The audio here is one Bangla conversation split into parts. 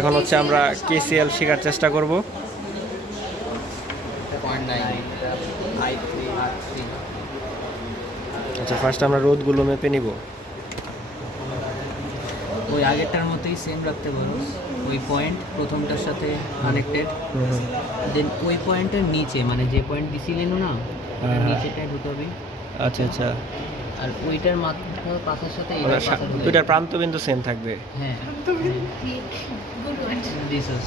এখন হচ্ছে আমরা কেসিএল শেখার চেষ্টা করব। আচ্ছা, ফার্স্ট আমরা রোধগুলো মেপে নিব। ওই আগেরটার মতোই সেম রাখতে পারো। ওই পয়েন্ট প্রথমটার সাথে কানেক্টেড, দেন ওই পয়েন্টের নিচে মানে যে পয়েন্ট দিছিলেন না ওটার নিচেটায় ঢুকাবি। আচ্ছা আচ্ছা, আর ওইটার পাশের সাথে এইটার পাশে ঢুকাবি। দুইটার প্রান্ত বিন্দু সেম থাকবে। হ্যাঁ, দিস ইজ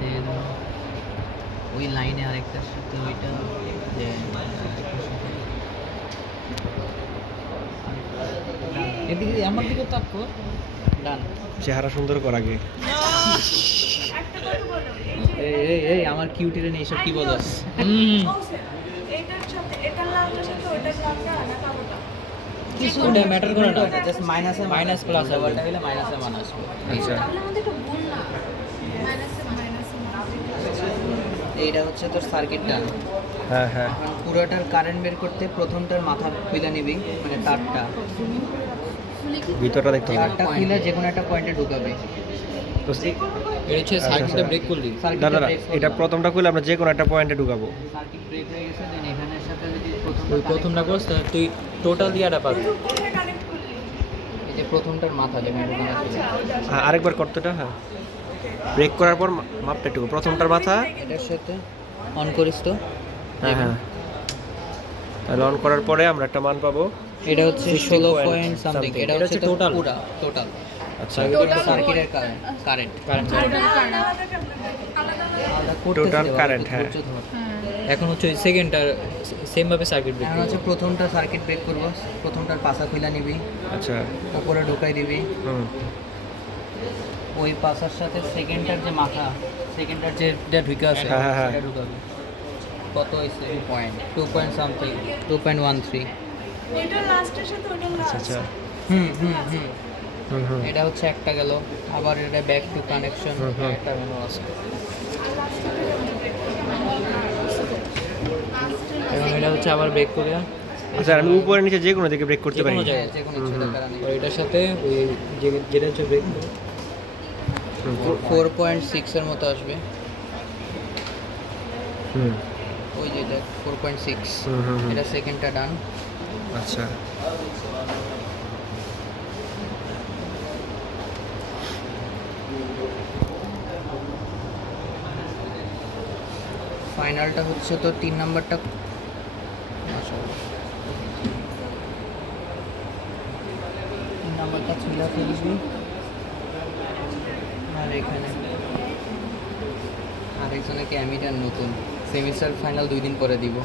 দেন ওই লাইনে আরেকটার সাথে ওইটা যে এদিকে আমার দিকে তাকো। ডান। চেহারা সুন্দর কর আগে। এই এই এই আমার কিউটিরে নেই সব কি বলছ? এটার সাথে এটার লাভটার সাথে ওইটার লাভটা না কালোটা কিছু ওটা ম্যাটার করে না, জাস্ট মাইনাস প্লাস ওটা হইলে মাইনাসে মাইনাস। আচ্ছা, তাহলে আমাদের একটু ভুল না মাইনাসে এইটা হচ্ছে তোর সার্কিট ডান। হ্যাঁ হ্যাঁ, এখন পুরোটার কারেন্ট বের করতে প্রথমটার মাথা খুলে নিবি, মানে তারটা ভিতরটা দেখতে হবে। তারটা খুলে যে কোনো একটা পয়েন্টে ঢুকাবি। তো এটা হচ্ছে সার্কিটটা ব্রেক করলি। দাদা এটা প্রথমটা খুলে আমরা যে কোনো একটা পয়েন্টে ঢুকাবো। সার্কিট ব্রেক হয়ে গেছে, দেন এখানের সাথে যদি প্রথমটা করছ তুই টোটাল দিয়াটা পাবি। কানেক্ট করলি এই যে প্রথমটার মাথা যেখানে ঢুকানো ছিল হ্যাঁ, আরেকবার করতেটা। হ্যাঁ, ব্রেক করার পর মাপটা একটু প্রথমটার মাথা। এটার সাথে অন করিস তো। হ্যাঁ হ্যাঁ, তাহলে অন করার পরে আমরা একটা মান পাবো। এটা হচ্ছে 16 পয়েন্ট সামথিং। এটা হচ্ছে total। টোটাল আচ্ছা, সার্কিটের কারেন্ট Total current, হ্যাঁ। এখন হচ্ছে সেকেন্ডটার সেম ভাবে সার্কিট ব্রেক এখন হচ্ছে প্রথমটা সার্কিট ব্রেক করব। প্রথমটার পাশা খুলে নিবি, আচ্ছা, উপরে ঢুকাই দিবি। হুম, ওই পাশার সাথে সেকেন্ডটার যে মাথা, সেকেন্ডটার যেটা ঢুকে আছে হ্যাঁ, হ্যাঁ, হ্যাঁ। সেটা ঢুকাবি। কত হয়েছে? 2 পয়েন্ট সামথিং, 2.13। ওইটার লাস্টের সাথে ওইটার আচ্ছা লাস্ট আচ্ছা, হুম হুম হুম হুম হুম, এটা হচ্ছে একটা গেল। আবার এটা ব্যাক টু কানেকশন হুম। একটা মেনু আছে। এবং এটা হচ্ছে আবার ব্রেক করে আচ্ছা, আমি উপরে নিচে যে কোনো দিকে ব্রেক করতে যে পারি। কোনো জায়গায়। যে কোনো কিছু দরকার নেই। আর এটার সাথে ওই যেটা হচ্ছে ব্রেক 4.6 এর মতো আসবে। হুম, ওই যেটা 4.6, হুম, হুম, হুম। এটা সেকেন্ডটা ডান। আচ্ছা, ফাইনালটা হচ্ছে তো 3 নাম্বারটা। তিন নাম্বারটা ছিল ফেলবি। আর এখানে আরেকজনকে অ্যামিটার নতুন সেমিস্টার ফাইনাল 2 দিন পরে দিব।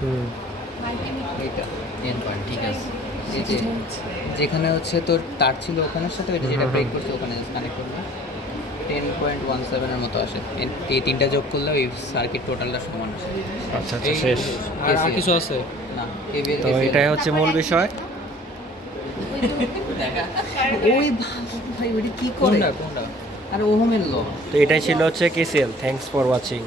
হুম, এইটা 10 পয়েন্ট, ঠিক আছে। এই যে যেখানে হচ্ছে তোর তার ছিল ওখানের সাথে ওইটা যেটা ব্রেক করছে ওখানে কানেক্ট করবে। 10.17 এর মতো আসে। এই তিনটা যোগ করলে ওই সার্কিট টোটালটা সমান আসে। আচ্ছা আচ্ছা, শেষ। আর কিছু আছে? না, KVL তো এটাই হচ্ছে মূল বিষয়। ওই ভাই ওইটা কি করে? কোনটা আর ওহমের ল। তো এটাই ছিল হচ্ছে কেসিএল। Thanks for watching.